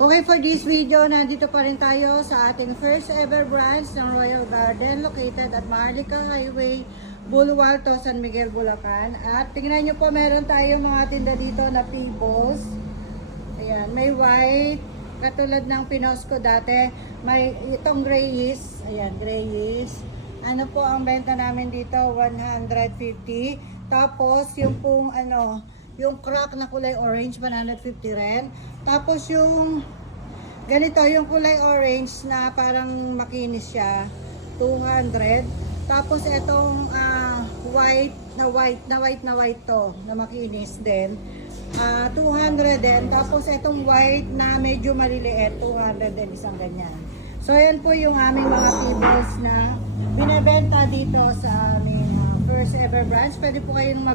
Okay, for this video, nandito pa rin tayo sa ating first ever branch ng Royal Garden located at Maharlika Highway, Bulualto, San Miguel, Bulacan. At tingnan nyo po, meron tayo mga tinda dito na pebbles. Ayan, may white, katulad ng pinos ko dati. May itong grayish. Ayan, grayish. Ano po ang benta namin dito? 150. Tapos yung pong yung crack na kulay orange, 150 rin. Tapos yung ganito, yung kulay orange na parang makinis siya, 200. Tapos itong white to, na makinis din, 200 din. Tapos itong white na medyo maliliit, 200 din, isang ganyan. So yan po yung aming mga pebbles na binebenta dito sa aming first ever branch. Pwede po kayong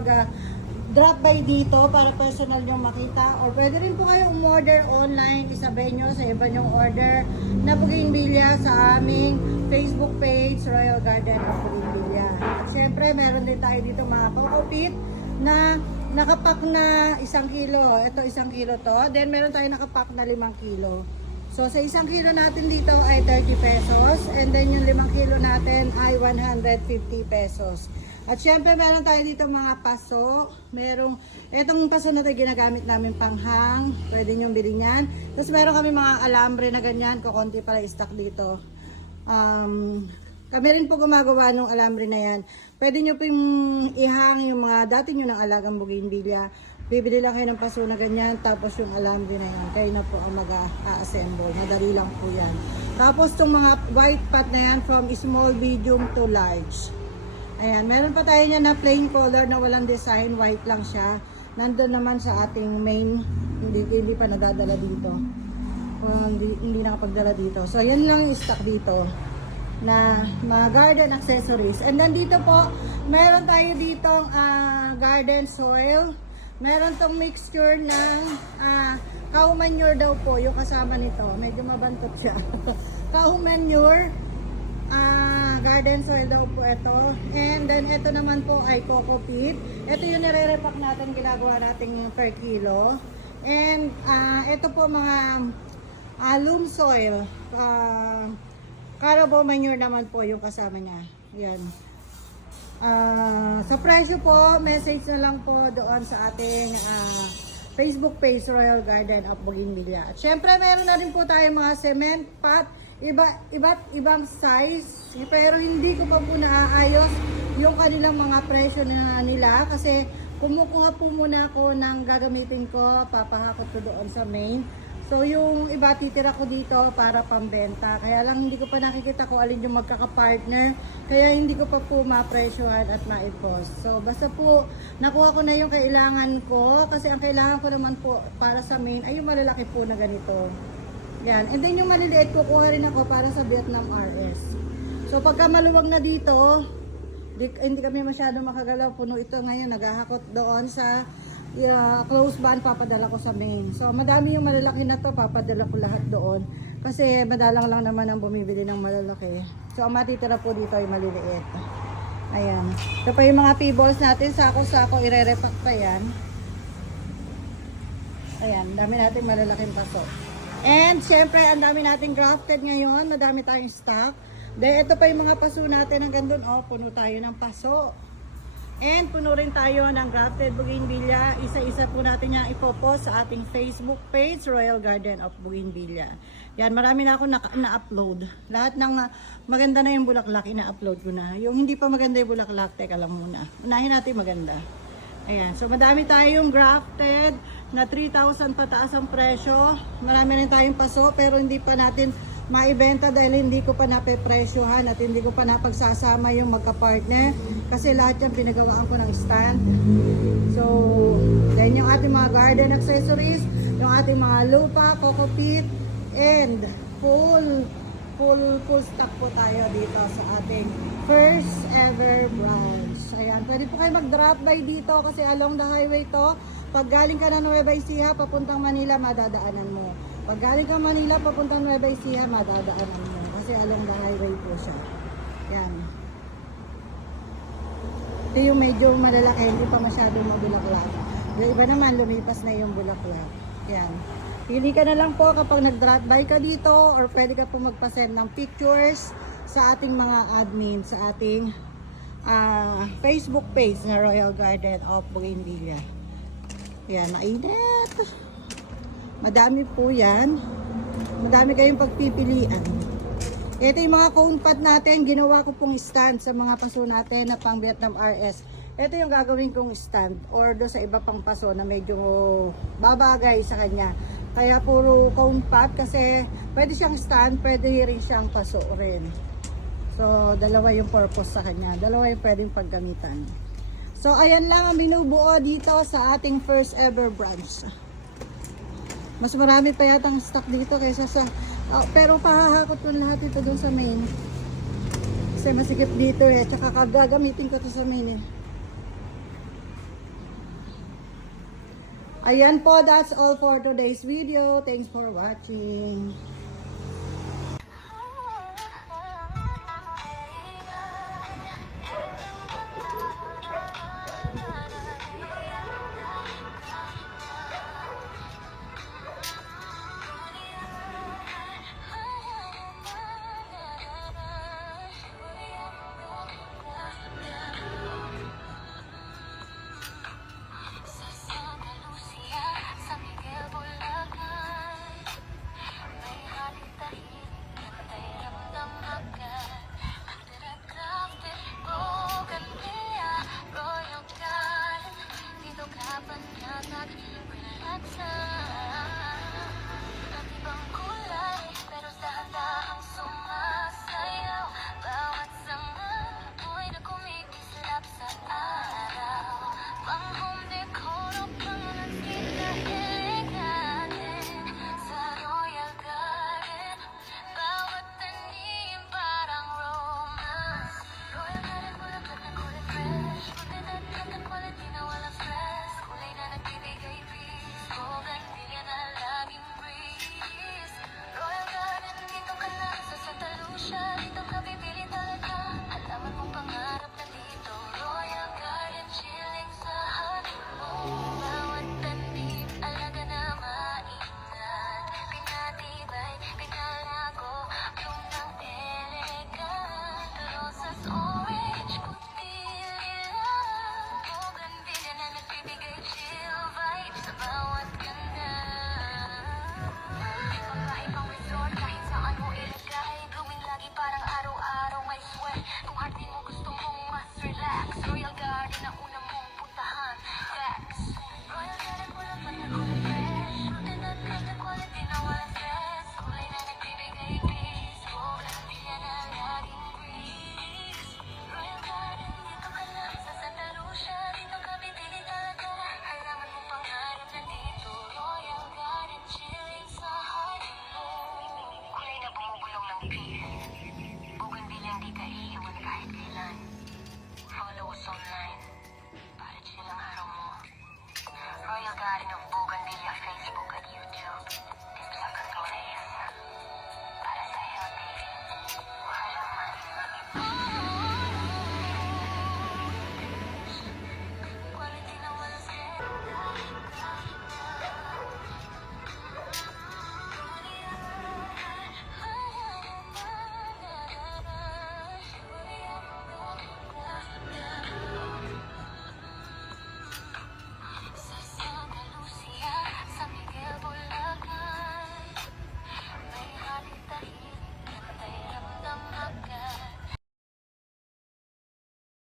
drop by dito para personal nyo makita, or pwede rin po kayo umorder online, isabay nyo sa iba nyong order na bougainvillea sa aming Facebook page, Royal Garden of Bougainvillea. At syempre, meron din tayo dito mga coco peat na nakapak na 1 kilo. Ito 1 kilo to. Then meron tayo nakapak na 5 kilo. So sa 1 kilo natin dito ay 30 pesos. And then yung 5 kilo natin ay 150 pesos. At syempre meron tayo dito mga paso. Itong paso na ito ginagamit namin panghang. Pwede nyo bilhin yan. Tapos meron kami mga alambre na ganyan. Kukunti pala stock dito. Kami rin po gumagawa ng alambre na yan. Pwede nyo pong ihang yung mga dati nyo ng alagang bougainvillea. Bibili lang kayo ng paso na ganyan. Tapos yung alambre na yan, kayo na po ang mag-assemble. Madali lang po yan. Tapos itong mga white pot na yan from small, medium to large. Ayan, meron pa tayo niya na plain color na walang design, white lang siya. Nandun naman sa ating main, hindi pa nadadala dito. Hindi nakapagdala dito. So, yan lang yung stock dito na mga garden accessories. And then dito po, meron tayo ditong garden soil. Meron tong mixture ng cow manure daw po, yung kasama nito. Medyo mabantot siya. Cow manure. Garden soil daw po ito. And then ito naman po ay coco peat. Ito yung nire-repack natin, ginagawa natin per kilo. And ito po mga loam soil. Carabao manure naman po yung kasama niya. Yan. Sa presyo po, message na lang po doon sa ating Facebook page, Royal Garden of Bougainvillea. At syempre meron na rin po tayo mga cement pot. Iba't ibang size, pero hindi ko pa po naaayos yung kanilang mga presyo na nila kasi kumukuha po muna ako ng gagamitin ko, papahakot ko doon sa main. So yung iba titira ko dito para pambenta, kaya lang hindi ko pa nakikita ko alin yung magkakapartner, kaya hindi ko pa po mapresyohan at maipost. So basta po nakuha ko na yung kailangan ko, kasi ang kailangan ko naman po para sa main ay yung malalaki po na ganito. Yan. And then yung maliliit, kukuha rin ako para sa Vietnam RS. So pagka maluwag na dito, hindi kami masyado makagalaw. Puno ito ngayon, naghahakot doon sa close band, papadala ko sa main. So madami yung malalaki na to, papadala ko lahat doon. Kasi madalang lang naman ang bumibili ng malalaki. So ang matitira po dito ay maliliit. Ayan. Ito pa yung mga pebbles natin, sako-sako, ire-repack pa yan. Ayan, dami natin malalaking paso. And syempre, ang dami nating grafted ngayon. Madami tayong stock. Then, ito pa yung mga paso natin hanggang doon. Oh, puno tayo ng paso. And puno rin tayo ng grafted bougainvillea. Isa-isa po natin yung ipopost sa ating Facebook page, Royal Garden of Bougainvillea. Yan, marami na ako na-upload. Lahat ng maganda na yung bulaklak, ina-upload ko na. Yung hindi pa maganda yung bulaklak, teka lang muna. Unahin natin maganda. Ayan, so madami tayong grafted na 3,000 pataas ang presyo. Marami rin tayong paso pero hindi pa natin maibenta dahil hindi ko pa napepresyohan at hindi ko pa napagsasama yung magka-partner kasi lahat yan pinagawaan ko ng stand. So, yan yung ating mga garden accessories, yung ating mga lupa, coco peat, and full stock po tayo dito sa ating first ever branch. Ayan, pwede po kayo mag-drop by dito kasi along the highway to. Pag galing ka na Nueva Ecija, papuntang Manila, madadaanan mo. Pag galing ka Manila, papuntang Nueva Ecija, madadaanan mo. Kasi along the highway po siya. Yan. Ito yung medyo malalaki, hindi pa masyadong mabulaklak. Yung iba naman, lumipas na yung bulaklak. Yan. Pili ka na lang po kapag nag-drop by ka dito or pwede ka po magpa-send ng pictures sa ating mga admin sa ating Facebook page na Royal Garden of Bougainvillea. Yan, mainit. Madami po yan. Madami kayong pagpipilian. Ito yung mga cone pot natin. Ginawa ko pong stand sa mga paso natin na pang Vietnam RS. Ito yung gagawin kong stand or do sa iba pang paso na medyo babagay sa kanya. Kaya puro cone pot kasi pwede siyang stand, pwede rin siyang paso rin. So, dalawa yung purpose sa kanya. Dalawa yung pwedeng paggamitan. So, ayan lang ang binubuo dito sa ating first ever branch. Mas marami pa yatang stock dito kaysa sa... pero pahahakot ko lahat ito dun sa main. Kasi masikip dito eh. Tsaka gagamitin ko ito sa main eh. Ayan po, that's all for today's video. Thanks for watching.